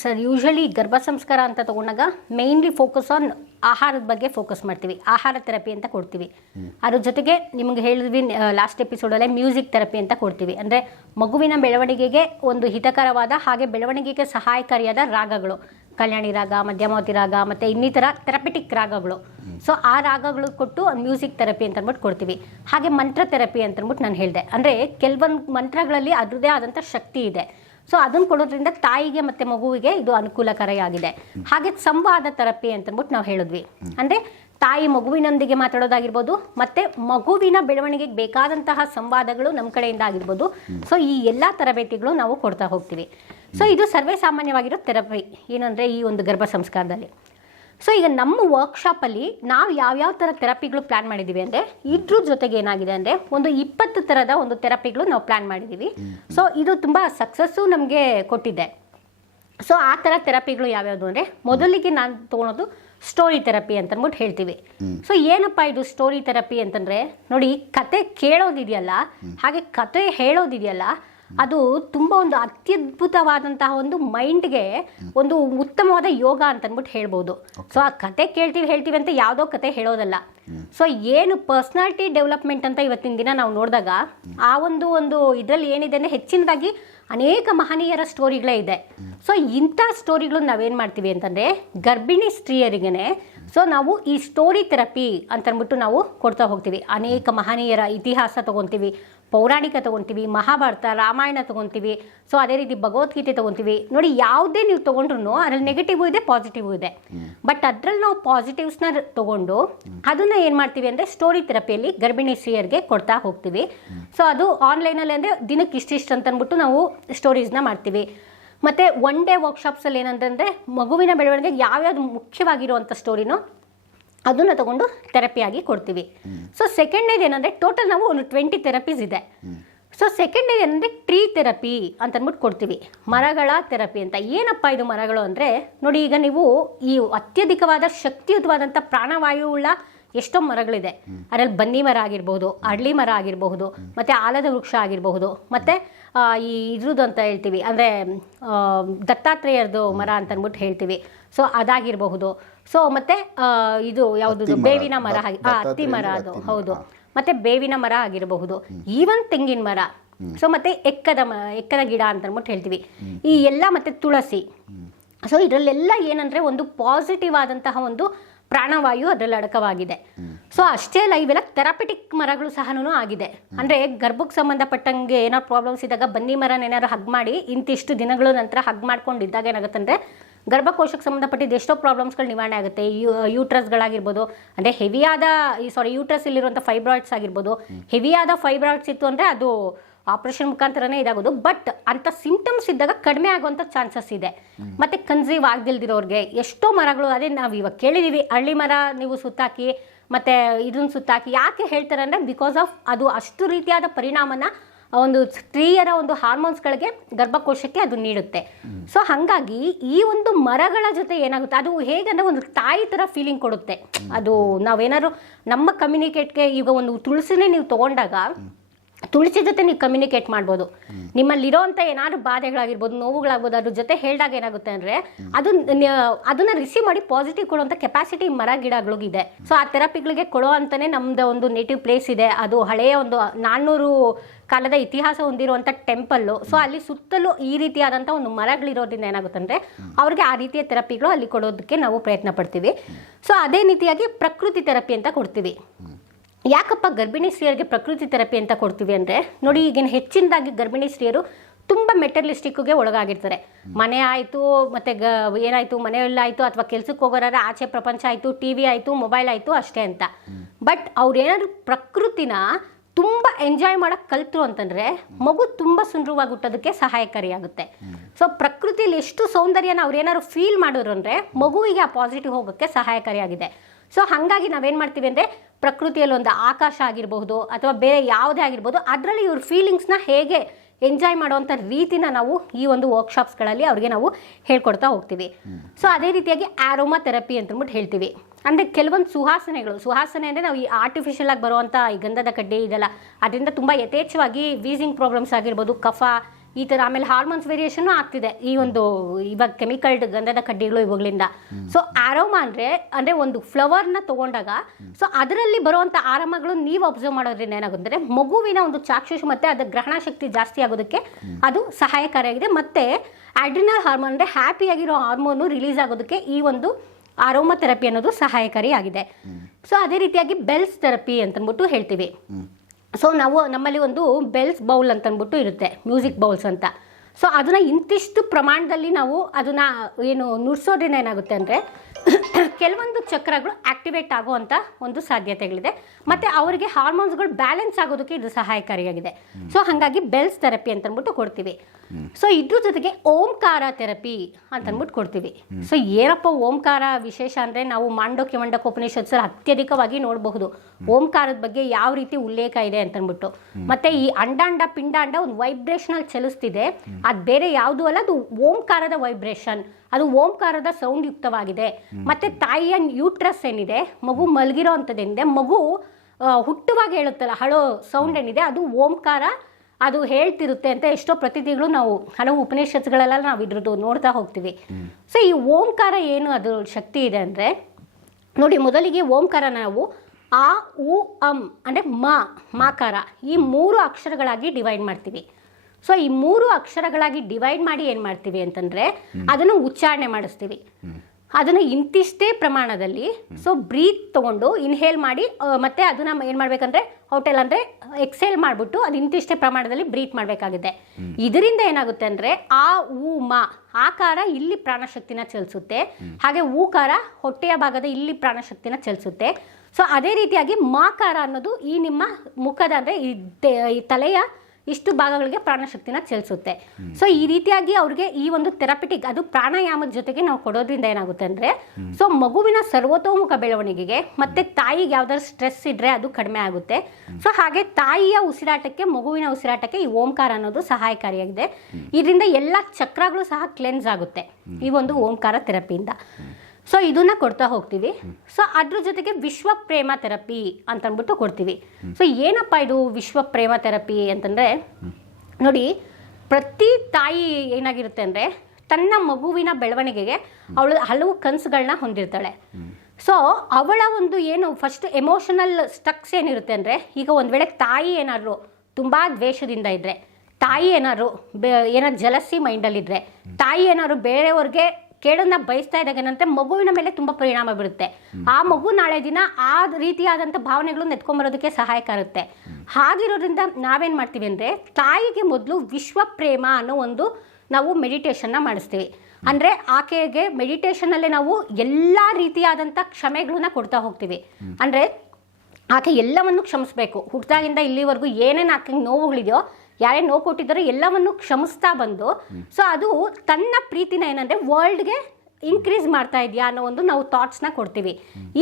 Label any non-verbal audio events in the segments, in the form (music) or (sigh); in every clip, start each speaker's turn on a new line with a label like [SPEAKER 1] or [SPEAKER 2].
[SPEAKER 1] Sir usually ಗರ್ಭ ಸಂಸ್ಕಾರ ಅಂತ ತಗೊಂಡಾಗ ಮೇಯ್ನ್ಲಿ ಫೋಕಸ್ ಆನ್ ಆಹಾರದ ಬಗ್ಗೆ ಫೋಕಸ್ ಮಾಡ್ತೀವಿ. ಆಹಾರ ಥೆರಪಿ ಅಂತ ಕೊಡ್ತೀವಿ. ಅದ್ರ ಜೊತೆಗೆ ನಿಮ್ಗೆ ಹೇಳಿದ್ವಿ ಲಾಸ್ಟ್ ಎಪಿಸೋಡಲ್ಲೇ ಮ್ಯೂಸಿಕ್ ಥೆರಪಿ ಅಂತ ಕೊಡ್ತೀವಿ. ಅಂದರೆ ಮಗುವಿನ ಬೆಳವಣಿಗೆಗೆ ಒಂದು ಹಿತಕರವಾದ ಹಾಗೆ ಬೆಳವಣಿಗೆಗೆ ಸಹಾಯಕಾರಿಯಾದ ರಾಗಗಳು. ಕಲ್ಯಾಣಿ ರಾಗ ಮಧ್ಯಮಾವತಿ ರಾಗ, ಮತ್ತು ಇನ್ನಿತರ ಥೆರಪಿಟಿಕ್ ರಾಗಗಳು. ಸೊ ಆ ರಾಗಗಳು ಕೊಟ್ಟು ಮ್ಯೂಸಿಕ್ ಥೆರಪಿ ಅಂತ ಅಂದ್ಬಿಟ್ಟು ಕೊಡ್ತೀವಿ. ಹಾಗೆ ಮಂತ್ರ ಥೆರಪಿ ಅಂತ ಅಂದ್ಬಿಟ್ಟು ನಾನು ಹೇಳಿದೆ. ಅಂದರೆ ಕೆಲವೊಂದು ಮಂತ್ರಗಳಲ್ಲಿ ಅದರದೇ ಆದಂಥ ಶಕ್ತಿ ಇದೆ. ಸೊ ಅದನ್ನು ಕೊಡೋದ್ರಿಂದ ತಾಯಿಗೆ ಮತ್ತು ಮಗುವಿಗೆ ಇದು ಅನುಕೂಲಕರವಾಗಿದೆ. ಹಾಗೆ ಸಂವಾದ ಥೆರಪಿ ಅಂತ ಅಂದ್ಬಿಟ್ಟು ನಾವು ಹೇಳಿದ್ವಿ. ಅಂದರೆ ತಾಯಿ ಮಗುವಿನೊಂದಿಗೆ ಮಾತಾಡೋದಾಗಿರ್ಬೋದು, ಮತ್ತು ಮಗುವಿನ ಬೆಳವಣಿಗೆಗೆ ಬೇಕಾದಂತಹ ಸಂವಾದಗಳು ನಮ್ಮ ಕಡೆಯಿಂದ ಆಗಿರ್ಬೋದು. ಸೊ ಈ ಎಲ್ಲ ತರಬೇತಿಗಳು ನಾವು ಕೊಡ್ತಾ ಹೋಗ್ತೀವಿ. ಸೊ ಇದು ಸರ್ವೇ ಸಾಮಾನ್ಯವಾಗಿರೋ ಥೆರಪಿ. ಏನಂದರೆ ಈ ಒಂದು ಗರ್ಭ ಸಂಸ್ಕಾರದಲ್ಲಿ. ಸೊ ಈಗ ನಮ್ಮ ವರ್ಕ್ಶಾಪಲ್ಲಿ ನಾವು ಯಾವ್ಯಾವ ಥರ ಥೆರಪಿಗಳು ಪ್ಲ್ಯಾನ್ ಮಾಡಿದ್ದೀವಿ ಅಂದರೆ ಇದ್ರ ಜೊತೆಗೆ ಏನಾಗಿದೆ ಅಂದರೆ ಒಂದು ಇಪ್ಪತ್ತು ಥರದ ಒಂದು ಥೆರಪಿಗಳು ನಾವು ಪ್ಲ್ಯಾನ್ ಮಾಡಿದ್ದೀವಿ ಸೊ ಇದು ತುಂಬ ಸಕ್ಸಸ್ಸು ನಮಗೆ ಕೊಟ್ಟಿದೆ. ಸೊ ಆ ಥರ ಥೆರಪಿಗಳು ಯಾವ್ಯಾವುದು ಅಂದರೆ ಮೊದಲಿಗೆ ನಾನು ತೊಗೊಳೋದು ಸ್ಟೋರಿ ಥೆರಪಿ ಅಂತ ಅಂದ್ಬಿಟ್ಟು ಹೇಳ್ತೀವಿ. ಸೊ ಏನಪ್ಪ ಇದು ಸ್ಟೋರಿ ಥೆರಪಿ ಅಂತಂದರೆ ನೋಡಿ ಕತೆ ಕೇಳೋದಿದೆಯಲ್ಲ ಹಾಗೆ ಕತೆ ಹೇಳೋದಿದೆಯಲ್ಲ ಅದು ತುಂಬ ಒಂದು ಅತ್ಯದ್ಭುತವಾದಂತಹ ಒಂದು ಮೈಂಡ್ಗೆ ಒಂದು ಉತ್ತಮವಾದ ಯೋಗ ಅಂತ ಅಂದ್ಬಿಟ್ಟು ಹೇಳ್ಬೋದು ಸೊ ಆ ಕತೆ ಕೇಳ್ತೀವಿ ಹೇಳ್ತೀವಿ ಅಂತ ಯಾವುದೋ ಕತೆ ಹೇಳೋದಲ್ಲ. ಸೊ ಏನು ಪರ್ಸ್ನಾಲಿಟಿ ಡೆವಲಪ್ಮೆಂಟ್ ಅಂತ ಇವತ್ತಿನ ದಿನ ನಾವು ನೋಡಿದಾಗ ಆ ಒಂದು ಒಂದು ಇದರಲ್ಲಿ ಏನಿದೆ ಅಂದರೆ ಹೆಚ್ಚಿನದಾಗಿ ಅನೇಕ ಮಹನೀಯರ ಸ್ಟೋರಿಗಳೇ ಇದೆ. ಸೊ ಇಂಥ ಸ್ಟೋರಿಗಳು ನಾವೇನು ಮಾಡ್ತೀವಿ ಅಂತಂದರೆ ಗರ್ಭಿಣಿ ಸ್ತ್ರೀಯರಿಗೇ ಸೊ ನಾವು ಈ ಸ್ಟೋರಿ ಥೆರಪಿ ಅಂತ ಅಂದ್ಬಿಟ್ಟು ನಾವು ಕೊಡ್ತಾ ಹೋಗ್ತೀವಿ. ಅನೇಕ ಮಹನೀಯರ ಇತಿಹಾಸ ತಗೊತೀವಿ. ಪೌರಾಣಿಕ ತೊಗೊತೀವಿ ಮಹಾಭಾರತ ರಾಮಾಯಣ ತಗೊತೀವಿ. ಸೊ ಅದೇ ರೀತಿ ಭಗವದ್ಗೀತೆ ತಗೊತೀವಿ. ನೋಡಿ ಯಾವುದೇ ನೀವು ತೊಗೊಂಡ್ರು ಅದ್ರಲ್ಲಿ ನೆಗೆಟಿವ್ ಇದೆ ಪಾಸಿಟಿವ್ ಇದೆ. ಬಟ್ ಅದ್ರಲ್ಲಿ ನಾವು ಪಾಸಿಟಿವ್ಸ್ನ ತಗೊಂಡು ಅದನ್ನ ಏನು ಮಾಡ್ತೀವಿ ಅಂದರೆ ಸ್ಟೋರಿ ಥೆರಪಿಯಲ್ಲಿ ಗರ್ಭಿಣಿ ಸ್ತ್ರೀಯರಿಗೆ ಕೊಡ್ತಾ ಹೋಗ್ತೀವಿ. ಸೊ ಅದು ಆನ್ಲೈನಲ್ಲಿ ಅಂದರೆ ದಿನಕ್ಕೆ ಇಷ್ಟಿಷ್ಟು ಅಂತ ಅಂದ್ಬಿಟ್ಟು ನಾವು ಸ್ಟೋರೀಸ್ನ ಮಾಡ್ತೀವಿ. ಮತ್ತು ಒನ್ ಡೇ ವರ್ಕ್ಶಾಪ್ಸಲ್ಲಿ ಏನಂತಂದರೆ ಮಗುವಿನ ಬೆಳವಣಿಗೆ ಯಾವ್ಯಾವ್ದು ಮುಖ್ಯವಾಗಿರುವಂಥ ಸ್ಟೋರಿನೋ ಅದನ್ನು ತಗೊಂಡು ಥೆರಪಿಯಾಗಿ ಕೊಡ್ತೀವಿ. ಸೊ ಸೆಕೆಂಡ್ ಡೇದು ಏನಂದರೆ ಟೋಟಲ್ ನಾವು ಒಂದು ಟ್ವೆಂಟಿ ಥೆರಪೀಸ್ ಇದೆ. ಸೊ ಸೆಕೆಂಡ್ ಡೇ ಏನಂದರೆ ಟ್ರೀ ಥೆರಪಿ ಅಂತ ಅಂದ್ಬಿಟ್ಟು ಕೊಡ್ತೀವಿ. ಮರಗಳ ಥೆರಪಿ ಅಂತ. ಏನಪ್ಪ ಇದು ಮರಗಳು ಅಂದರೆ? ನೋಡಿ, ಈಗ ನೀವು ಈ ಅತ್ಯಧಿಕವಾದ ಶಕ್ತಿಯುತವಾದಂಥ ಪ್ರಾಣವಾಯುವುಳ್ಳ ಎಷ್ಟೋ ಮರಗಳಿದೆ. ಅದರಲ್ಲಿ ಬನ್ನಿ ಮರ ಆಗಿರ್ಬೋದು ಅಡ್ಲಿ ಮರ ಆಗಿರಬಹುದು, ಮತ್ತು ಆಲದ ವೃಕ್ಷ ಆಗಿರಬಹುದು, ಮತ್ತು ಈ ಇದ್ರದ್ದು ಅಂತ ಹೇಳ್ತೀವಿ. ಅಂದರೆ ದತ್ತಾತ್ರೇಯರದು ಮರ ಅಂತ ಅಂದ್ಬಿಟ್ಟು ಹೇಳ್ತೀವಿ. ಸೊ ಅದಾಗಿರಬಹುದು. ಸೊ ಮತ್ತೆ ಇದು ಯಾವುದು ಬೇವಿನ ಮರ ಆಗಿ- ಆ, ಹತ್ತಿ ಮರ ಅದು. ಹೌದು. ಮತ್ತೆ ಬೇವಿನ ಮರ ಆಗಿರಬಹುದು. ಈವನ್ ತೆಂಗಿನ ಮರ. ಸೊ ಮತ್ತೆ ಎಕ್ಕದ ಮ ಎಕ್ಕದ ಗಿಡ ಅಂತ ಅಂದ್ಬಿಟ್ಟು ಹೇಳ್ತೀವಿ. ಈ ಎಲ್ಲ ಮತ್ತೆ ತುಳಸಿ. ಸೊ ಇದರಲ್ಲೆಲ್ಲ ಏನಂದ್ರೆ ಒಂದು ಪಾಸಿಟಿವ್ ಆದಂತಹ ಒಂದು ಪ್ರಾಣವಾಯು ಅದರಲ್ಲಿ ಅಡಕವಾಗಿದೆ. ಸೊ ಅಷ್ಟೇ ಅಲ್ಲ, ಇವೆಲ್ಲ ಥೆರಪಿಟಿಕ್ ಮರಗಳು ಸಹನೂ ಆಗಿದೆ. ಅಂದ್ರೆ ಗರ್ಭಕ್ಕೆ ಸಂಬಂಧಪಟ್ಟಂಗೆ ಏನಾದ್ರು ಪ್ರಾಬ್ಲಮ್ಸ್ ಇದ್ದಾಗ ಬನ್ನಿ ಮರನ ಏನಾದ್ರು ಹಗ್ ಮಾಡಿ, ಇಂತಿಷ್ಟು ದಿನಗಳ ನಂತರ ಹಗ್ ಮಾಡ್ಕೊಂಡಿದ್ದಾಗ ಏನಾಗುತ್ತೆ ಅಂದ್ರೆ ಗರ್ಭಕೋಶಕ್ಕೆ ಸಂಬಂಧಪಟ್ಟಿದ್ದು ಎಷ್ಟೋ ಪ್ರಾಬ್ಲಮ್ಸ್ಗಳು ನಿವಾರಣೆ ಆಗುತ್ತೆ. ಯು ಯೂಟ್ರಸ್ಗಳಾಗಿರ್ಬೋದು ಅಂದರೆ ಹೆವಿಯಾದ ಈ ಸಾರಿ ಯೂಟ್ರಸ್ ಇಲ್ಲಿರುವಂಥ ಫೈಬ್ರಾಯ್ಡ್ಸ್ ಆಗಿರ್ಬೋದು ಹೆವಿಯಾದ ಫೈಬ್ರಾಯ್ಡ್ಸ್ ಇತ್ತು ಅಂದರೆ ಅದು ಆಪರೇಷನ್ ಮುಖಾಂತರನೇ ಇದಾಗೋದು. ಬಟ್ ಅಂಥ ಸಿಂಪ್ಟಮ್ಸ್ ಇದ್ದಾಗ ಕಡಿಮೆ ಆಗುವಂಥ ಚಾನ್ಸಸ್ ಇದೆ. ಮತ್ತೆ ಕನ್ಸೀವ್ ಆಗದಿಲ್ದಿರೋರಿಗೆ ಎಷ್ಟೋ ಮರಗಳು ಅದೇ ನಾವು ಇವಾಗ ಕೇಳಿದ್ದೀವಿ ಹಳ್ಳಿ ಮರ ನೀವು ಸುತ್ತಾಕಿ ಮತ್ತೆ ಇದನ್ನ ಸುತ್ತಾಕಿ ಯಾಕೆ ಹೇಳ್ತಾರೆ ಅಂದರೆ ಬಿಕಾಸ್ ಆಫ್ ಅದು ಅಷ್ಟು ರೀತಿಯಾದ ಪರಿಣಾಮನ ಒಂದು ಸ್ತ್ರೀಯರ ಒಂದು ಹಾರ್ಮೋನ್ಸ್ಗಳಿಗೆ ಗರ್ಭಕೋಶಕ್ಕೆ ಅದು ನೀಡುತ್ತೆ. ಸೊ ಹಾಗಾಗಿ ಈ ಒಂದು ಮರಗಳ ಜೊತೆ ಏನಾಗುತ್ತೆ? ಅದು ಹೇಗಂದ್ರೆ ಒಂದು ತಾಯಿ ಥರ ಫೀಲಿಂಗ್ ಕೊಡುತ್ತೆ. ಅದು ನಾವೇನಾದ್ರು ನಮ್ಮ ಕಮ್ಯುನಿಕೇಟ್ಗೆ ಈಗ ಒಂದು ತುಳಸಿನೇ ನೀವು ತಗೊಂಡಾಗ ತುಳಸಿ ಜೊತೆ ನೀವು ಕಮ್ಯುನಿಕೇಟ್ ಮಾಡ್ಬೋದು. ನಿಮ್ಮಲ್ಲಿರೋಂಥ ಏನಾದ್ರು ಬಾಧೆಗಳಾಗಿರ್ಬೋದು, ನೋವುಗಳಾಗ್ಬೋದು, ಅದ್ರ ಜೊತೆ ಹೇಳಿದಾಗ ಏನಾಗುತ್ತೆ ಅಂದರೆ ಅದು ಅದನ್ನ ರಿಸೀವ್ ಮಾಡಿ ಪಾಸಿಟಿವ್ ಕೊಡುವಂಥ ಕೆಪಾಸಿಟಿ ಮರ, ಗಿಡಗಳಿಗಿದೆ. ಸೊ ಆ ಥೆರಪಿಗಳಿಗೆ ಕೊಡೋ ಅಂತಾನೆ ನಮ್ದು ಒಂದು ನೇಟಿವ್ ಪ್ಲೇಸ್ ಇದೆ. ಅದು ಹಳೆಯ ಒಂದು ನಾನ್ನೂರು ಕಾಲದ ಇತಿಹಾಸ ಹೊಂದಿರುವಂಥ ಟೆಂಪಲ್ಲು ಸೊ ಅಲ್ಲಿ ಸುತ್ತಲೂ ಈ ರೀತಿಯಾದಂಥ ಒಂದು ಮರಗಳಿರೋದ್ರಿಂದ ಏನಾಗುತ್ತೆ ಅಂದರೆ ಅವ್ರಿಗೆ ಆ ರೀತಿಯ ಥೆರಪಿಗಳು ಅಲ್ಲಿ ಕೊಡೋದಕ್ಕೆ ನಾವು ಪ್ರಯತ್ನ ಪಡ್ತೀವಿ. ಸೊ ಅದೇ ರೀತಿಯಾಗಿ ಪ್ರಕೃತಿ ಥೆರಪಿ ಅಂತ ಕೊಡ್ತೀವಿ. ಯಾಕಪ್ಪ ಗರ್ಭಿಣಿ ಸ್ತ್ರೀಯರಿಗೆ ಪ್ರಕೃತಿ ಥೆರಪಿ ಅಂತ ಕೊಡ್ತೀವಿ ಅಂದರೆ? ನೋಡಿ, ಈಗಿನ ಹೆಚ್ಚಿನದಾಗಿ ಗರ್ಭಿಣಿ ಸ್ತ್ರೀಯರು ತುಂಬ ಮೆಟರ್ಲಿಸ್ಟಿಕ್ಗೆ ಒಳಗಾಗಿರ್ತಾರೆ. ಮನೆ ಆಯಿತು, ಮತ್ತು ಗ, ಏನಾಯಿತು ಮನೆಯಲ್ಲಾಯಿತು ಅಥವಾ ಕೆಲ್ಸಕ್ಕೆ ಹೋಗೋರ ಆಚೆ ಪ್ರಪಂಚ ಆಯಿತು, ಟಿ ವಿ ಆಯಿತು, ಮೊಬೈಲ್ ಆಯಿತು, ಅಷ್ಟೇ ಅಂತ. ಬಟ್ ಅವ್ರೇನಾದ್ರು ಪ್ರಕೃತಿನ ತುಂಬ ಎಂಜಾಯ್ ಮಾಡೋಕ್ಕೆ ಕಲ್ತರು ಅಂತಂದರೆ ಮಗು ತುಂಬ ಸುಂದರವಾಗಿ ಹುಟ್ಟೋದಕ್ಕೆ ಸಹಾಯಕಾರಿಯಾಗುತ್ತೆ. ಸೊ ಪ್ರಕೃತಿಯಲ್ಲಿ ಎಷ್ಟು ಸೌಂದರ್ಯನ ಅವ್ರು ಏನಾದ್ರು ಫೀಲ್ ಮಾಡೋರು ಅಂದರೆ ಮಗುವಿಗೆ ಆ ಪಾಸಿಟಿವ್ ಹೋಗೋಕ್ಕೆ ಸಹಾಯಕಾರಿಯಾಗಿದೆ. ಸೊ ಹಾಗಾಗಿ ನಾವೇನು ಮಾಡ್ತೀವಿ ಅಂದರೆ ಪ್ರಕೃತಿಯಲ್ಲಿ ಒಂದು ಆಕಾಶ ಆಗಿರಬಹುದು ಅಥವಾ ಬೇರೆ ಯಾವುದೇ ಆಗಿರ್ಬೋದು, ಅದರಲ್ಲಿ ಇವ್ರ ಫೀಲಿಂಗ್ಸ್ನ ಹೇಗೆ ಎಂಜಾಯ್ ಮಾಡುವಂಥ ರೀತಿನ ನಾವು ಈ ಒಂದು ವರ್ಕ್ಶಾಪ್ಸ್ಗಳಲ್ಲಿ ಅವ್ರಿಗೆ ನಾವು ಹೇಳ್ಕೊಡ್ತಾ ಹೋಗ್ತೀವಿ. ಸೊ ಅದೇ ರೀತಿಯಾಗಿ ಆರೋಮಾ ಥೆರಪಿ ಅಂತಂದ್ಬಿಟ್ಟು ಹೇಳ್ತೀವಿ. ಅಂದರೆ ಕೆಲವೊಂದು ಸುಹಾಸನೆಗಳು, ಸುಹಾಸನೆ ಅಂದರೆ ನಾವು ಈ ಆರ್ಟಿಫಿಷಿಯಲ್ ಆಗಿ ಬರುವಂಥ ಈ ಗಂಧದ ಕಡ್ಡಿ ಇದೆಲ್ಲ, ಅದರಿಂದ ತುಂಬ ಯಥೇಚ್ಛವಾಗಿ ವೀಸಿಂಗ್ ಪ್ರಾಬ್ಲಮ್ಸ್ ಆಗಿರ್ಬೋದು, ಕಫ ಈ ಥರ ಆಮೇಲೆ ಹಾರ್ಮೋನ್ಸ್ ವೇರಿಯೇಷನ್ ಆಗ್ತಿದೆ. ಈ ಒಂದು ಇವಾಗ ಕೆಮಿಕಲ್ ಗಂಧದ ಕಡ್ಡಿಗಳು ಇವಾಗಲಿಂದ. ಸೊ ಆರೋಮ ಅಂದರೆ ಅಂದರೆ ಒಂದು ಫ್ಲವರ್ನ ತಗೊಂಡಾಗ ಸೊ ಅದರಲ್ಲಿ ಬರುವಂಥ ಆರಾಮಗಳು ನೀವು ಅಬ್ಸರ್ವ್ ಮಾಡೋದ್ರಿಂದ ಏನಾಗುತ್ತೆ ಮಗುವಿನ ಒಂದು ಚಾಕ್ಷುಷ ಮತ್ತು ಅದರ ಗ್ರಹಣ ಶಕ್ತಿ ಜಾಸ್ತಿ ಆಗೋದಕ್ಕೆ ಅದು ಸಹಾಯಕಾರಿಯಾಗಿದೆ. ಮತ್ತು ಅಡ್ರಿನಲ್ ಹಾರ್ಮೋನ್ ಅಂದರೆ ಹ್ಯಾಪಿಯಾಗಿರೋ ಹಾರ್ಮೋನು ರಿಲೀಸ್ ಆಗೋದಕ್ಕೆ ಈ ಒಂದು ಆರೋಮ ಥೆರಪಿ ಅನ್ನೋದು ಸಹಾಯಕಾರಿಯಾಗಿದೆ. ಸೊ ಅದೇ ರೀತಿಯಾಗಿ ಬೆಲ್ಸ್ ಥೆರಪಿ ಅಂತಂದ್ಬಿಟ್ಟು ಹೇಳ್ತೀವಿ. ಸೊ ನಾವು ನಮ್ಮಲ್ಲಿ ಒಂದು ಬೆಲ್ಸ್ ಬೌಲ್ ಅಂತ ಅಂದ್ಬಿಟ್ಟು ಇರುತ್ತೆ ಮ್ಯೂಸಿಕ್ ಬೌಲ್ಸ್ ಅಂತ. ಸೊ ಅದನ್ನು ಇಂತಿಷ್ಟು ಪ್ರಮಾಣದಲ್ಲಿ ನಾವು ಅದನ್ನು, ಏನು, ನುಡ್ಸೋದ್ರಿಂದ ಏನಾಗುತ್ತೆ ಅಂದರೆ, (coughs) ಕೆಲವೊಂದು ಚಕ್ರಗಳು ಆಕ್ಟಿವೇಟ್ ಆಗುವಂಥ ಒಂದು ಸಾಧ್ಯತೆಗಳಿದೆ. ಮತ್ತು ಅವರಿಗೆ ಹಾರ್ಮೋನ್ಸ್ಗಳು ಬ್ಯಾಲೆನ್ಸ್ ಆಗೋದಕ್ಕೆ ಇದು ಸಹಾಯಕಾರಿಯಾಗಿದೆ. ಸೊ ಹಾಗಾಗಿ ಬೆಲ್ಸ್ ಥೆರಪಿ ಅಂತ ಅಂದ್ಬಿಟ್ಟು ಕೊಡ್ತೀವಿ. ಸೊ ಇದ್ರ ಜೊತೆಗೆ ಓಂಕಾರ ಥೆರಪಿ ಅಂತ ಅಂದ್ಬಿಟ್ಟು ಕೊಡ್ತೀವಿ ಸೊ ಏನಪ್ಪ ಓಂಕಾರ ವಿಶೇಷ ಅಂದರೆ ನಾವು ಮಾಂಡೋಕ್ಯ ಮಂಡಕ ಉಪನಿಷತ್ಸಲ್ಲಿ ಅತ್ಯಧಿಕವಾಗಿ ನೋಡಬಹುದು. ಓಂಕಾರದ ಬಗ್ಗೆ ಯಾವ ರೀತಿ ಉಲ್ಲೇಖ ಇದೆ ಅಂತ ಅಂದ್ಬಿಟ್ಟು. ಮತ್ತೆ ಈ ಅಂಡಾಂಡ ಪಿಂಡಾಂಡ ಒಂದು ವೈಬ್ರೇಷನಲ್ ಚಲಿಸ್ತಿದೆ. ಅದು ಬೇರೆ ಯಾವುದು ಅಲ್ಲ, ಅದು ಓಂಕಾರದ ವೈಬ್ರೇಷನ್ ಅದು ಓಂಕಾರದ ಸೌಂಡ್ ಯುಕ್ತವಾಗಿದೆ. ಮತ್ತೆ ತಾಯಿಯ ಯೂಟ್ರಸ್ ಏನಿದೆ, ಮಗು ಮಲಗಿರೋ ಅಂಥದ್ದೇನಿದೆ ಮಗು ಹುಟ್ಟುವಾಗ ಹೇಳುತ್ತಲ್ಲ ಹಳೋ ಸೌಂಡ್ ಏನಿದೆ, ಅದು ಓಂಕಾರ ಅದು ಹೇಳ್ತಿರುತ್ತೆ ಅಂತ ಎಷ್ಟೋ ಪ್ರತಿನಿಧಿಗಳು ನಾವು ಹಲವು ಉಪನಿಷತ್ಗಳೆಲ್ಲ ನಾವು ಇದ್ರದ್ದು ನೋಡ್ತಾ ಹೋಗ್ತೀವಿ. ಸೊ ಈ ಓಂಕಾರ ಏನು ಅದು ಶಕ್ತಿ ಇದೆ ಅಂದರೆ ನೋಡಿ ಮೊದಲಿಗೆ ಓಂಕಾರ ನಾವು ಆ ಉ ಅಂ ಅಂದರೆ ಮಾ ಮಾಕಾರ. ಈ ಮೂರು ಅಕ್ಷರಗಳಾಗಿ ಡಿವೈಡ್ ಮಾಡ್ತೀವಿ. ಸೊ ಈ ಮೂರು ಅಕ್ಷರಗಳಾಗಿ ಡಿವೈಡ್ ಮಾಡಿ ಏನು ಮಾಡ್ತೀವಿ ಅಂತಂದರೆ ಅದನ್ನು ಉಚ್ಚಾರಣೆ ಮಾಡಿಸ್ತೀವಿ. ಅದನ್ನು ಇಂತಿಷ್ಟೇ ಪ್ರಮಾಣದಲ್ಲಿ ಸೊ ಬ್ರೀತ್ ತೊಗೊಂಡು ಇನ್ಹೇಲ್ ಮಾಡಿ ಮತ್ತೆ ಅದನ್ನ ಏನು ಮಾಡಬೇಕಂದ್ರೆ ಹೋಟೆಲ್ ಅಂದರೆ ಎಕ್ಸೇಲ್ ಮಾಡಿಬಿಟ್ಟು ಅದು ಇಂತಿಷ್ಟೇ ಪ್ರಮಾಣದಲ್ಲಿ ಬ್ರೀತ್ ಮಾಡಬೇಕಾಗಿದೆ ಇದರಿಂದ ಏನಾಗುತ್ತೆ ಅಂದರೆ, ಆ ಊ, ಮ, ಆಕಾರ ಇಲ್ಲಿ ಪ್ರಾಣಶಕ್ತಿನ ಚಲಿಸುತ್ತೆ. ಹಾಗೆ ಊಕಾರ ಹೊಟ್ಟೆಯ ಭಾಗದ ಇಲ್ಲಿ ಪ್ರಾಣಶಕ್ತಿನ ಚಲಿಸುತ್ತೆ. ಸೊ ಅದೇ ರೀತಿಯಾಗಿ ಮಾಕಾರ ಅನ್ನೋದು ಈ ನಿಮ್ಮ ಮುಖದ ಅಂದರೆ ಈ ತಲೆಯ ಇಷ್ಟು ಭಾಗಗಳಿಗೆ ಪ್ರಾಣಶಕ್ತಿನ ಚಲಿಸುತ್ತೆ. ಸೊ ಈ ರೀತಿಯಾಗಿ ಅವ್ರಿಗೆ ಈ ಒಂದು ಥೆರಪಿಟಿಕ್, ಅದು ಪ್ರಾಣಾಯಾಮದ ಜೊತೆಗೆ ನಾವು ಕೊಡೋದ್ರಿಂದ ಏನಾಗುತ್ತೆ ಅಂದರೆ ಸೊ ಮಗುವಿನ ಸರ್ವತೋಮುಖ ಬೆಳವಣಿಗೆಗೆ ಮತ್ತೆ ತಾಯಿಗೆ ಯಾವ್ದಾದ್ರು ಸ್ಟ್ರೆಸ್ ಇದ್ರೆ ಅದು ಕಡಿಮೆ ಆಗುತ್ತೆ. ಸೊ ಹಾಗೆ ತಾಯಿಯ ಉಸಿರಾಟಕ್ಕೆ ಮಗುವಿನ ಉಸಿರಾಟಕ್ಕೆ ಈ ಓಂಕಾರ ಅನ್ನೋದು ಸಹಾಯಕಾರಿಯಾಗಿದೆ. ಇದರಿಂದ ಎಲ್ಲ ಚಕ್ರಗಳು ಸಹ ಕ್ಲೆನ್ಸ್ ಆಗುತ್ತೆ ಈ ಒಂದು ಓಂಕಾರ ಥೆರಪಿಯಿಂದ. ಸೊ ಇದನ್ನ ಕೊಡ್ತಾ ಹೋಗ್ತೀವಿ. ಸೊ ಅದ್ರ ಜೊತೆಗೆ ವಿಶ್ವ ಪ್ರೇಮ ಥೆರಪಿ ಅಂತ ಅಂದ್ಬಿಟ್ಟು ಕೊಡ್ತೀವಿ. ಸೊ ಏನಪ್ಪ ಇದು ವಿಶ್ವ ಪ್ರೇಮ ಥೆರಪಿ ಅಂತಂದ್ರೆ, ನೋಡಿ, ಪ್ರತಿ ತಾಯಿ ಏನಾಗಿರುತ್ತೆ ಅಂದರೆ, ತನ್ನ ಮಗುವಿನ ಬೆಳವಣಿಗೆಗೆ ಅವಳು ಹಲವು ಕನಸುಗಳನ್ನ ಹೊಂದಿರ್ತಾಳೆ. ಸೊ ಅವಳ ಒಂದು ಏನು ಫಸ್ಟ್ ಎಮೋಷನಲ್ ಸ್ಟಕ್ಸ್ ಏನಿರುತ್ತೆ ಅಂದರೆ, ಈಗ ಒಂದು ವೇಳೆ ತಾಯಿ ಏನಾದ್ರು ತುಂಬ ದ್ವೇಷದಿಂದ ಇದ್ದರೆ ತಾಯಿ ಏನಾದ್ರು ಬೆ ಏನಾದ್ರು ಜಲಸಿ ಮೈಂಡಲ್ಲಿದ್ದರೆ ತಾಯಿ ಏನಾದ್ರು ಬೇರೆಯವ್ರಿಗೆ ಕೇಳನ್ನ ಬಯಸ್ತಾ ಇದ್ದಾಗ ಏನಂತೆ ಮಗುವಿನ ಮೇಲೆ ತುಂಬ ಪರಿಣಾಮ ಬೀರುತ್ತೆ. ಆ ಮಗು ನಾಳೆ ದಿನ ಆ ರೀತಿಯಾದಂಥ ಭಾವನೆಗಳು ನೆತ್ಕೊಂಬರೋದಕ್ಕೆ ಸಹಾಯಕ ಆಗುತ್ತೆ. ಹಾಗಿರೋದ್ರಿಂದ ನಾವೇನು ಮಾಡ್ತೀವಿ ಅಂದರೆ ತಾಯಿಗೆ ಮೊದಲು ವಿಶ್ವ ಪ್ರೇಮ ಅನ್ನೋ ಒಂದು ನಾವು ಮೆಡಿಟೇಷನ್ನ ಮಾಡಿಸ್ತೀವಿ. ಅಂದರೆ ಆಕೆಗೆ ಮೆಡಿಟೇಷನಲ್ಲೇ ನಾವು ಎಲ್ಲ ರೀತಿಯಾದಂಥ ಕ್ಷಮೆಗಳನ್ನ ಕೊಡ್ತಾ ಹೋಗ್ತೀವಿ. ಅಂದರೆ ಆಕೆ ಎಲ್ಲವನ್ನು ಕ್ಷಮಿಸ್ಬೇಕು. ಹುಟ್ಟಿದಾಗಿಂದ ಇಲ್ಲಿವರೆಗೂ ಏನೇನು ಆಕೆ ನೋವುಗಳಿದೆಯೋ ಯಾರೇ ನೋವು ಕೊಟ್ಟಿದ್ದಾರೋ ಎಲ್ಲವನ್ನು ಕ್ಷಮಿಸ್ತಾ ಬಂದು. ಸೊ ಅದು ತನ್ನ ಪ್ರೀತಿನ ಏನಂದರೆ ವರ್ಲ್ಡ್ಗೆ ಇನ್ಕ್ರೀಸ್ ಮಾಡ್ತಾ ಇದೆಯಾ ಅನ್ನೋ ಒಂದು ನಾವು ಥಾಟ್ಸ್ನ ಕೊಡ್ತೀವಿ.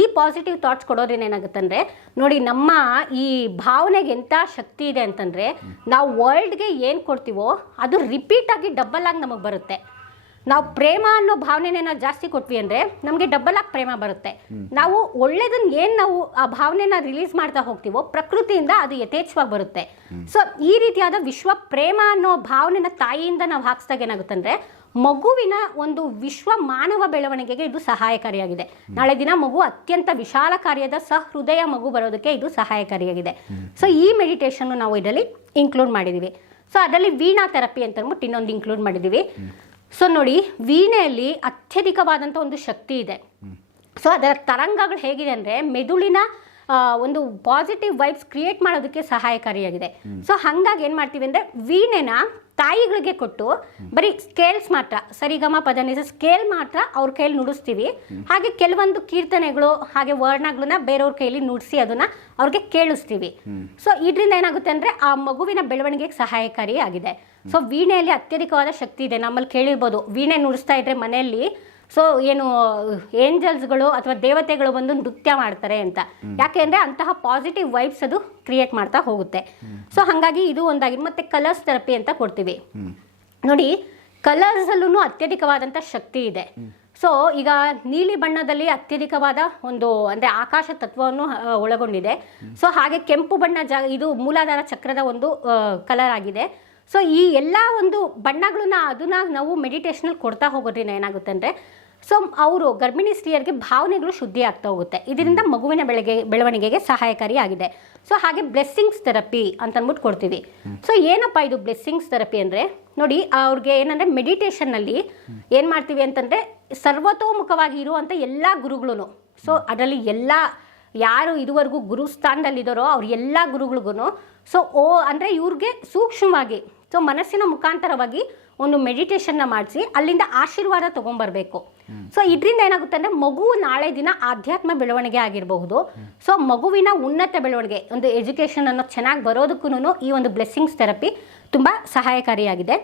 [SPEAKER 1] ಈ ಪಾಸಿಟಿವ್ ಥಾಟ್ಸ್ ಕೊಡೋದ್ರಿಂದ ಏನಾಗುತ್ತೆ ಅಂದರೆ ನೋಡಿ ನಮ್ಮ ಈ ಭಾವನೆಗೆ ಎಂಥ ಶಕ್ತಿ ಇದೆ ಅಂತಂದರೆ, ನಾವು ವರ್ಲ್ಡ್ಗೆ ಏನು ಕೊಡ್ತೀವೋ ಅದು ರಿಪೀಟಾಗಿ ಡಬಲ್ ಆಗಿ ನಮಗೆ ಬರುತ್ತೆ. ನಾವು ಪ್ರೇಮ ಅನ್ನೋ ಭಾವನೆನ ನಾವು ಜಾಸ್ತಿ ಕೊಟ್ವಿ ಅಂದರೆ ನಮಗೆ ಡಬಲ್ ಆಗಿ ಪ್ರೇಮ ಬರುತ್ತೆ. ನಾವು ಒಳ್ಳೇದನ್ನ ಏನು ನಾವು ಆ ಭಾವನೆನ ರಿಲೀಸ್ ಮಾಡ್ತಾ ಹೋಗ್ತೀವೋ ಪ್ರಕೃತಿಯಿಂದ ಅದು ಯಥೇಚ್ಛವಾಗಿ ಬರುತ್ತೆ. ಸೊ ಈ ರೀತಿಯಾದ ವಿಶ್ವ ಪ್ರೇಮ ಅನ್ನೋ ಭಾವನೆನ ತಾಯಿಯಿಂದ ನಾವು ಹಾಕ್ಸ್ದಾಗ ಏನಾಗುತ್ತೆ ಅಂದರೆ ಮಗುವಿನ ಒಂದು ವಿಶ್ವ ಮಾನವ ಬೆಳವಣಿಗೆಗೆ ಇದು ಸಹಾಯಕಾರಿಯಾಗಿದೆ. ನಾಳೆ ದಿನ ಮಗು ಅತ್ಯಂತ ವಿಶಾಲ ಕಾರ್ಯದ ಸಹೃದಯ ಮಗು ಬರೋದಕ್ಕೆ ಇದು ಸಹಾಯಕಾರಿಯಾಗಿದೆ. ಸೊ ಈ ಮೆಡಿಟೇಷನ್ನು ನಾವು ಇದರಲ್ಲಿ ಇನ್ಕ್ಲೂಡ್ ಮಾಡಿದ್ದೀವಿ ಸೊ ಅದರಲ್ಲಿ ವೀಣಾ ಥೆರಪಿ ಅಂತ ಅಂದ್ಬಿಟ್ಟು ಇನ್ನೊಂದು ಇನ್ಕ್ಲೂಡ್ ಮಾಡಿದ್ದೀವಿ ಸೊ ನೋಡಿ, ವೀಣೆಯಲ್ಲಿ ಅತ್ಯಧಿಕವಾದಂಥ ಒಂದು ಶಕ್ತಿ ಇದೆ. ಸೊ ಅದರ ತರಂಗಗಳು ಹೇಗಿದೆ ಅಂದರೆ ಮೆದುಳಿನ ಒಂದು ಪಾಸಿಟಿವ್ ವೈಬ್ಸ್ ಕ್ರಿಯೇಟ್ ಮಾಡೋದಕ್ಕೆ ಸಹಾಯಕಾರಿಯಾಗಿದೆ. ಸೊ ಹಾಗಾಗಿ ಏನು ಮಾಡ್ತೀವಿ ಅಂದರೆ ವೀಣೆನ ತಾಯಿಗಳಿಗೆ ಕೊಟ್ಟು ಬರೀ ಸ್ಕೇಲ್ಸ್ ಮಾತ್ರ, ಸರಿಗಮ, ಪದನಿಸ ಸ್ಕೇಲ್ ಮಾತ್ರ ಅವ್ರ ಕೈಯಲ್ಲಿ ನುಡಿಸ್ತೀವಿ. ಹಾಗೆ ಕೆಲವೊಂದು ಕೀರ್ತನೆಗಳು, ಹಾಗೆ ವರ್ಣಗಳನ್ನ ಬೇರೆಯವ್ರ ಕೈಯಲ್ಲಿ ನುಡಿಸಿ ಅದನ್ನ ಅವ್ರಿಗೆ ಕೇಳಿಸ್ತೀವಿ. ಸೊ ಇದರಿಂದ ಏನಾಗುತ್ತೆ ಅಂದರೆ ಆ ಮಗುವಿನ ಬೆಳವಣಿಗೆಗೆ ಸಹಾಯಕಾರಿ ಆಗಿದೆ ಸೊ ವೀಣೆಯಲ್ಲಿ ಅತ್ಯಧಿಕವಾದ ಶಕ್ತಿ ಇದೆ. ನಮ್ಮಲ್ಲಿ ಕೇಳಿರ್ಬೋದು. ವೀಣೆ ನುಡಿಸ್ತಾ ಇದ್ರೆ ಮನೆಯಲ್ಲಿ ಸೊ ಏನು ಏಂಜಲ್ಸ್ಗಳು ಅಥವಾ ದೇವತೆಗಳು ಬಂದು ನೃತ್ಯ ಮಾಡ್ತಾರೆ ಅಂತ. ಯಾಕೆ ಅಂದರೆ ಅಂತಹ ಪಾಸಿಟಿವ್ ವೈಬ್ಸ್ ಅದು ಕ್ರಿಯೇಟ್ ಮಾಡ್ತಾ ಹೋಗುತ್ತೆ. ಸೊ ಹಾಗಾಗಿ ಇದು ಒಂದಾಗಿ ಮತ್ತೆ ಕಲರ್ಸ್ ಥೆರಪಿ ಅಂತ ಕೊಡ್ತೀವಿ. ನೋಡಿ ಕಲರ್ಸಲ್ಲೂ ಅತ್ಯಧಿಕವಾದಂಥ ಶಕ್ತಿ ಇದೆ. ಸೊ ಈಗ ನೀಲಿ ಬಣ್ಣದಲ್ಲಿ ಅತ್ಯಧಿಕವಾದ ಒಂದು ಅಂದರೆ ಆಕಾಶ ತತ್ವವನ್ನು ಒಳಗೊಂಡಿದೆ. ಸೊ ಹಾಗೆ ಕೆಂಪು ಬಣ್ಣ ಜಾ ಇದು ಮೂಲಾಧಾರ ಚಕ್ರದ ಒಂದು ಕಲರ್ ಆಗಿದೆ. ಸೊ ಈ ಎಲ್ಲ ಒಂದು ಬಣ್ಣಗಳನ್ನ ಅದನ್ನ ನಾವು ಮೆಡಿಟೇಷನಲ್ಲಿ ಕೊಡ್ತಾ ಹೋಗೋದ್ರಿಂದ ಏನಾಗುತ್ತೆ ಅಂದರೆ ಸೊ ಅವರು ಗರ್ಭಿಣಿ ಸ್ತ್ರೀಯರಿಗೆ ಭಾವನೆಗಳು ಶುದ್ಧಿ ಆಗ್ತಾ ಹೋಗುತ್ತೆ. ಇದರಿಂದ ಮಗುವಿನ ಬೆಳಗ್ಗೆ, ಬೆಳವಣಿಗೆಗೆ ಸಹಾಯಕಾರಿಯಾಗಿದೆ ಸೊ ಹಾಗೆ ಬ್ಲೆಸ್ಸಿಂಗ್ಸ್ ಥೆರಪಿ ಅಂತ ಅಂದ್ಬಿಟ್ಟು ಕೊಡ್ತೀವಿ. ಸೊ ಏನಪ್ಪ ಇದು ಬ್ಲೆಸ್ಸಿಂಗ್ಸ್ ಥೆರಪಿ ಅಂದರೆ, ನೋಡಿ, ಅವ್ರಿಗೆ ಏನಂದರೆ ಮೆಡಿಟೇಷನ್ನಲ್ಲಿ ಏನು ಮಾಡ್ತೀವಿ ಅಂತಂದರೆ, ಸರ್ವತೋಮುಖವಾಗಿ ಇರುವಂಥ ಎಲ್ಲ ಗುರುಗಳು ಸೊ ಅದರಲ್ಲಿ ಎಲ್ಲ ಯಾರು ಇದುವರೆಗೂ ಗುರು ಸ್ಥಾನದಲ್ಲಿದ್ದಾರೋ ಅವ್ರ ಎಲ್ಲ ಗುರುಗಳಿಗೂ ಸೊ ಓ, ಅಂದರೆ ಇವ್ರಿಗೆ ಸೂಕ್ಷ್ಮವಾಗಿ ಸೊ ಮನಸ್ಸಿನ ಮುಖಾಂತರವಾಗಿ ಒಂದು ಮೆಡಿಟೇಷನ್ನ ಮಾಡಿಸಿ ಅಲ್ಲಿಂದ ಆಶೀರ್ವಾದ ತೊಗೊಂಬರ್ಬೇಕು ಸೊ ಇದರಿಂದ ಏನಾಗುತ್ತೆ ಅಂದರೆ ಮಗು ನಾಳೆ ದಿನ ಆಧ್ಯಾತ್ಮ ಬೆಳವಣಿಗೆ ಆಗಿರಬಹುದು. ಸೊ ಮಗುವಿನ ಉನ್ನತ ಬೆಳವಣಿಗೆ ಒಂದು ಎಜುಕೇಷನ್ ಅನ್ನೋ ಚೆನ್ನಾಗಿ ಬರೋದಕ್ಕೂ ಈ ಒಂದು ಬ್ಲೆಸ್ಸಿಂಗ್ಸ್ ಥೆರಪಿ ತುಂಬ ಸಹಾಯಕಾರಿಯಾಗಿದೆ.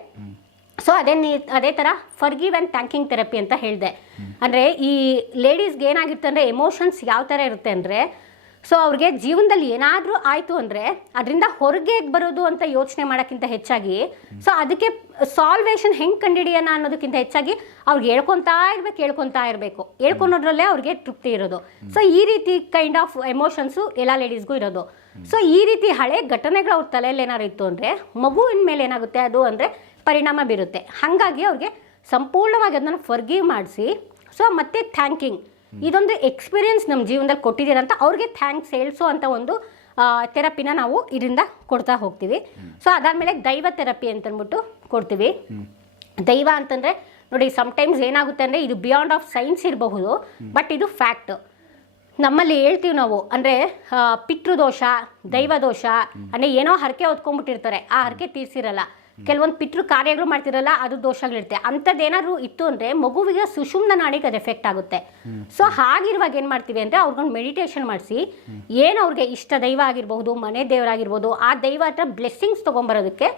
[SPEAKER 1] ಸೊ ಅದೇ ನೀ ಅದೇ ಥರ ಫರ್ಗಿವ್ ಆ್ಯಂಡ್ ಥ್ಯಾಂಕಿಂಗ್ ಥೆರಪಿ ಅಂತ ಹೇಳಿದೆ. ಅಂದರೆ ಈ ಲೇಡೀಸ್ಗೆ ಏನಾಗಿರುತ್ತೆ ಅಂದರೆ ಎಮೋಷನ್ಸ್ ಯಾವ ಥರ ಇರುತ್ತೆ ಅಂದರೆ ಸೊ ಅವ್ರಿಗೆ ಜೀವನದಲ್ಲಿ ಏನಾದರೂ ಆಯಿತು ಅಂದರೆ ಅದರಿಂದ ಹೊರಗೆ ಬರೋದು ಅಂತ ಯೋಚನೆ ಮಾಡೋಕ್ಕಿಂತ ಹೆಚ್ಚಾಗಿ ಸೊ ಅದಕ್ಕೆ ಸಾಲ್ವೇಷನ್ ಹೆಂಗೆ ಕಂಡಿಡಿಯೋಣ ಅನ್ನೋದಕ್ಕಿಂತ ಹೆಚ್ಚಾಗಿ ಅವ್ರಿಗೆ ಹೇಳ್ಕೊತಾ ಇರ್ಬೇಕು ಹೇಳ್ಕೊತಾ ಇರಬೇಕು. ಹೇಳ್ಕೊಳೋದ್ರಲ್ಲೇ ಅವ್ರಿಗೆ ತೃಪ್ತಿ ಇರೋದು. ಸೊ ಈ ರೀತಿ ಕೈಂಡ್ ಆಫ್ ಎಮೋಷನ್ಸು ಎಲ್ಲ ಲೇಡೀಸ್ಗೂ ಇರೋದು. ಸೊ ಈ ರೀತಿ ಹಳೆ ಘಟನೆಗಳು ಅವ್ರ ತಲೆಯಲ್ಲಿ ಏನಾರು ಇತ್ತು ಅಂದರೆ ಮಗುವಿನ ಮೇಲೆ ಏನಾಗುತ್ತೆ ಅದು ಅಂದರೆ ಪರಿಣಾಮ ಬೀರುತ್ತೆ. ಹಾಗಾಗಿ ಅವ್ರಿಗೆ ಸಂಪೂರ್ಣವಾಗಿ ಅದನ್ನು ಫರ್ಗಿವ್ ಮಾಡಿಸಿ ಸೊ ಮತ್ತೆ ಥ್ಯಾಂಕಿಂಗ್ ಇದೊಂದು ಎಕ್ಸ್ಪೀರಿಯನ್ಸ್ ನಮ್ಮ ಜೀವನದಲ್ಲಿ ಕೊಟ್ಟಿದ್ದೀರ ಅಂತ ಅವ್ರಿಗೆ ಥ್ಯಾಂಕ್ಸ್ ಹೇಳ್ಸೋ ಅಂತ ಒಂದು ಥೆರಪಿನ ನಾವು ಇದರಿಂದ ಕೊಡ್ತಾ ಹೋಗ್ತೀವಿ. ಸೊ ಅದಾದಮೇಲೆ ದೈವ ಥೆರಪಿ ಅಂತಂದ್ಬಿಟ್ಟು ಕೊಡ್ತೀವಿ. ದೈವ ಅಂತಂದರೆ, ನೋಡಿ ಸಮ್ಟೈಮ್ಸ್ ಏನಾಗುತ್ತೆ ಅಂದರೆ ಇದು ಬಿಯಾಂಡ್ ಆಫ್ ಸೈನ್ಸ್ ಇರಬಹುದು ಬಟ್ ಇದು ಫ್ಯಾಕ್ಟ್ ನಮ್ಮಲ್ಲಿ ಹೇಳ್ತೀವಿ ನಾವು, ಅಂದರೆ ಪಿತೃದೋಷ, ದೈವದೋಷ, ಅಂದರೆ ಏನೋ ಹರಕೆ ಹೊತ್ಕೊಂಡ್ಬಿಟ್ಟಿರ್ತಾರೆ. ಆ ಹರಕೆ ತೀರ್ಸಿರಲ್ಲ. ಕೆಲವೊಂದು ಪಿತೃ ಕಾರ್ಯಗಳು ಮಾಡ್ತಿರಲ್ಲ ಅದು ದೋಷಗಳಿರುತ್ತೆ. ಅಂಥದ್ದು ಏನಾದ್ರು ಇತ್ತು ಅಂದರೆ ಮಗುವಿಗೆ ಸುಷುಮ್ನ ನಾಡಿಗೆ ಅದು ಎಫೆಕ್ಟ್ ಆಗುತ್ತೆ. ಸೊ ಹಾಗಿರುವಾಗ ಏನು ಮಾಡ್ತೀವಿ ಅಂದರೆ ಅವ್ರಿಗೊಂದು ಮೆಡಿಟೇಷನ್ ಮಾಡಿಸಿ. ಏನು ಅವ್ರಿಗೆ ಇಷ್ಟ ದೈವ ಆಗಿರ್ಬೋದು ಮನೆ ದೇವರಾಗಿರ್ಬೋದು ಆ ದೈವ ಹತ್ರ ಬ್ಲೆಸ್ಸಿಂಗ್ಸ್ ತೊಗೊಂಬರೋದಕ್ಕೆ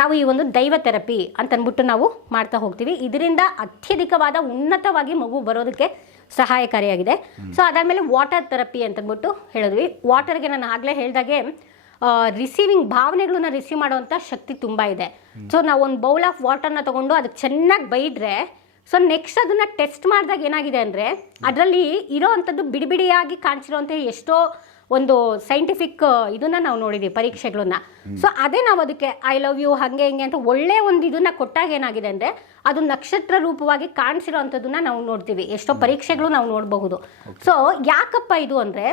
[SPEAKER 1] ನಾವು ಈ ಒಂದು ದೈವ ಥೆರಪಿ ಅಂತಂದ್ಬಿಟ್ಟು ನಾವು ಮಾಡ್ತಾ ಹೋಗ್ತೀವಿ. ಇದರಿಂದ ಅತ್ಯಧಿಕವಾದ ಉನ್ನತವಾಗಿ ಮಗು ಬರೋದಕ್ಕೆ ಸಹಾಯಕಾರಿಯಾಗಿದೆ. ಸೊ ಅದಾದಮೇಲೆ ವಾಟರ್ ಥೆರಪಿ ಅಂತಂದ್ಬಿಟ್ಟು ಹೇಳಿದ್ವಿ. ವಾಟರ್ಗೆ ನಾನು ಆಗಲೇ ಹೇಳ್ದಾಗೆ ರಿಸೀವಿಂಗ್ ಭಾವನೆಗಳನ್ನ ರಿಸೀವ್ ಮಾಡುವಂಥ ಶಕ್ತಿ ತುಂಬ ಇದೆ. ಸೊ ನಾವು ಒಂದು ಬೌಲ್ ಆಫ್ ವಾಟರ್ನ ತೊಗೊಂಡು ಅದಕ್ಕೆ ಚೆನ್ನಾಗಿ ಬೈದ್ರೆ ಸೊ ನೆಕ್ಸ್ಟ್ ಅದನ್ನ ಟೆಸ್ಟ್ ಮಾಡಿದಾಗ ಏನಾಗಿದೆ ಅಂದರೆ ಅದರಲ್ಲಿ ಇರೋ ಅಂಥದ್ದು ಬಿಡಿ ಬಿಡಿಯಾಗಿ ಕಾಣಿಸಿರೋಂಥ ಎಷ್ಟೋ ಒಂದು ಸೈಂಟಿಫಿಕ್ ಇದನ್ನ ನಾವು ನೋಡಿದ್ದೀವಿ ಪರೀಕ್ಷೆಗಳನ್ನ. ಸೊ ಅದೇ ನಾವು ಅದಕ್ಕೆ ಐ ಲವ್ ಯು ಹಾಗೆ ಹಿಂಗೆ ಅಂತ ಒಳ್ಳೆ ಒಂದು ಇದನ್ನ ಕೊಟ್ಟಾಗ ಏನಾಗಿದೆ ಅಂದರೆ ಅದು ನಕ್ಷತ್ರ ರೂಪವಾಗಿ ಕಾಣಿಸಿರೋ ಅಂಥದ್ದನ್ನ ನಾವು ನೋಡ್ತೀವಿ. ಎಷ್ಟೋ ಪರೀಕ್ಷೆಗಳು ನಾವು ನೋಡಬಹುದು. ಸೊ ಯಾಕಪ್ಪ ಇದು ಅಂದರೆ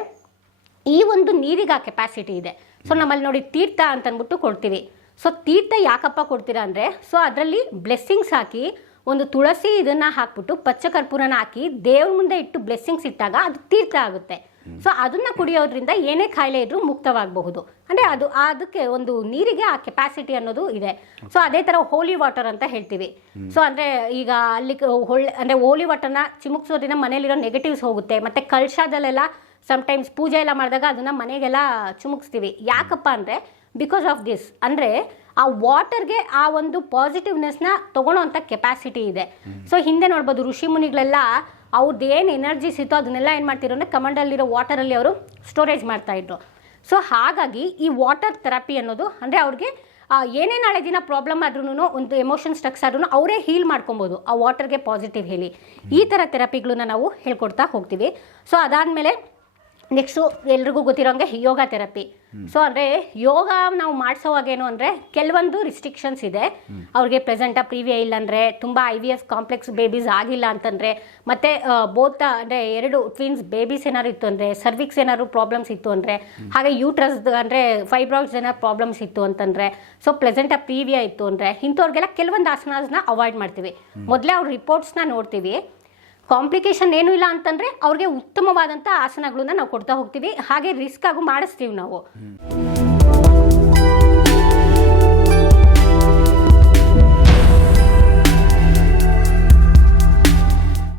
[SPEAKER 1] ಈ ಒಂದು ನೀರಿಗೆ ಆ ಕೆಪಾಸಿಟಿ ಇದೆ. ಸೊ ನಮ್ಮಲ್ಲಿ ನೋಡಿ ತೀರ್ಥ ಅಂತ ಅಂದ್ಬಿಟ್ಟು ಕೊಡ್ತೀವಿ. ಸೊ ತೀರ್ಥ ಯಾಕಪ್ಪ ಕೊಡ್ತೀರಾ ಅಂದರೆ ಸೊ ಅದರಲ್ಲಿ ಬ್ಲೆಸ್ಸಿಂಗ್ಸ್ ಹಾಕಿ, ಒಂದು ತುಳಸಿ ಇದನ್ನು ಹಾಕ್ಬಿಟ್ಟು ಪಚ್ಚ ಕರ್ಪೂರನ ಹಾಕಿ ದೇವ್ರ ಮುಂದೆ ಇಟ್ಟು ಬ್ಲೆಸ್ಸಿಂಗ್ಸ್ ಇಟ್ಟಾಗ ಅದು ತೀರ್ಥ ಆಗುತ್ತೆ. ಸೊ ಅದನ್ನು ಕುಡಿಯೋದ್ರಿಂದ ಏನೇ ಕಾಯಿಲೆ ಇದ್ರೂ ಮುಕ್ತವಾಗಬಹುದು. ಅಂದರೆ ಅದು, ಅದಕ್ಕೆ ಒಂದು ನೀರಿಗೆ ಆ ಕೆಪಾಸಿಟಿ ಅನ್ನೋದು ಇದೆ. ಸೊ ಅದೇ ಥರ ಹೋಲಿ ವಾಟರ್ ಅಂತ ಹೇಳ್ತೀವಿ. ಸೊ ಅಂದರೆ ಈಗ ಅಲ್ಲಿ ಹೊಳ್ಳೆ ಅಂದರೆ ಹೋಲಿ ವಾಟರ್ನ ಚಿಮುಕ್ಸೋದ್ರಿಂದ ಮನೇಲಿರೋ ನೆಗೆಟಿವ್ಸ್ ಹೋಗುತ್ತೆ. ಮತ್ತು ಕಳ್ಶದಲ್ಲೆಲ್ಲ ಸಮ್ಟೈಮ್ಸ್ ಪೂಜೆ ಎಲ್ಲ ಮಾಡಿದಾಗ ಅದನ್ನು ಮನೆಗೆಲ್ಲ ಚುಮುಕ್ಸ್ತೀವಿ. ಯಾಕಪ್ಪ ಅಂದರೆ ಬಿಕಾಸ್ ಆಫ್ ದಿಸ್ ಅಂದರೆ ಆ ವಾಟರ್ಗೆ ಆ ಒಂದು ಪಾಸಿಟಿವ್ನೆಸ್ನ ತೊಗೊಳೋವಂಥ ಕೆಪಾಸಿಟಿ ಇದೆ. ಸೊ ಹಿಂದೆ ನೋಡ್ಬೋದು ಋಷಿ ಮುನಿಗಳೆಲ್ಲ ಅವ್ರದ್ದು ಏನು ಎನರ್ಜಿ ಇತ್ತೋ ಅದನ್ನೆಲ್ಲ ಏನು ಮಾಡ್ತಿರೋ ಅಂದರೆ ಕಮಂಡಲ್ಲಿರೋ ವಾಟರಲ್ಲಿ ಅವರು ಸ್ಟೋರೇಜ್ ಮಾಡ್ತಾಯಿದ್ರು ಸೊ ಹಾಗಾಗಿ ಈ ವಾಟರ್ ಥೆರಪಿ ಅನ್ನೋದು ಅಂದರೆ ಅವ್ರಿಗೆ ಏನೇ ನಾಳೆ ದಿನ ಪ್ರಾಬ್ಲಮ್ ಆದ್ರೂ ಒಂದು ಎಮೋಷನ್ ಸ್ಟ್ರಕ್ಸ್ ಆದ್ರೂ ಅವರೇ ಹೀಲ್ ಮಾಡ್ಕೊಬೋದು. ಆ ವಾಟರ್ಗೆ ಪಾಸಿಟಿವ್ ಹೇಳಿ. ಈ ಥರ ಥೆರಪಿಗಳನ್ನ ನಾವು ಹೇಳ್ಕೊಡ್ತಾ ಹೋಗ್ತೀವಿ. ಸೊ ಅದಾದಮೇಲೆ ನೆಕ್ಸ್ಟು ಎಲ್ರಿಗೂ ಗೊತ್ತಿರೋಂಗೆ ಯೋಗ ಥೆರಪಿ. ಸೊ ಅಂದರೆ ಯೋಗ ನಾವು ಮಾಡಿಸೋವಾಗೇನು ಅಂದರೆ ಕೆಲವೊಂದು ರಿಸ್ಟ್ರಿಕ್ಷನ್ಸ್ ಇದೆ. ಅವ್ರಿಗೆ ಪ್ರೆಸೆಂಟ ಪ್ರೀವಿಯ ಇಲ್ಲಾಂದರೆ ತುಂಬ I V F complex babies ಆಗಿಲ್ಲ ಅಂತಂದರೆ ಮತ್ತು ಬೋತ ಅಂದರೆ ಎರಡು ಟ್ವಿನ್ಸ್ ಬೇಬೀಸ್ ಏನಾದ್ರು ಇತ್ತು ಅಂದರೆ ಸರ್ವಿಕ್ಸ್ ಏನಾದ್ರು ಪ್ರಾಬ್ಲಮ್ಸ್ ಇತ್ತು ಅಂದರೆ ಹಾಗೆ ಯೂಟ್ರಸ್ ಅಂದರೆ ಫೈಬ್ರಾಯ್ಡ್ಸ್ ಏನಾದ್ರು ಪ್ರಾಬ್ಲಮ್ಸ್ ಇತ್ತು ಅಂತಂದರೆ ಸೊ ಪ್ಲೆಸೆಂಟ ಪ್ರೀವಿಯ ಇತ್ತು ಅಂದರೆ ಇಂಥವ್ರಿಗೆಲ್ಲ ಕೆಲವೊಂದು ಆಸನಾಸ್ನ ಅವಾಯ್ಡ್ ಮಾಡ್ತೀವಿ. ಮೊದಲೇ ಅವ್ರ ರಿಪೋರ್ಟ್ಸ್ನ ನೋಡ್ತೀವಿ. ಕಾಂಪ್ಲಿಕೇಶನ್ ಏನೂ ಇಲ್ಲ ಅಂತಂದರೆ ಅವ್ರಿಗೆ ಉತ್ತಮವಾದಂಥ ಆಸನಗಳನ್ನ ನಾವು ಕೊಡ್ತಾ ಹೋಗ್ತೀವಿ. ಹಾಗೆ ರಿಸ್ಕ್ ಆಗು ಮಾಡಿಸ್ತೀವಿ ನಾವು.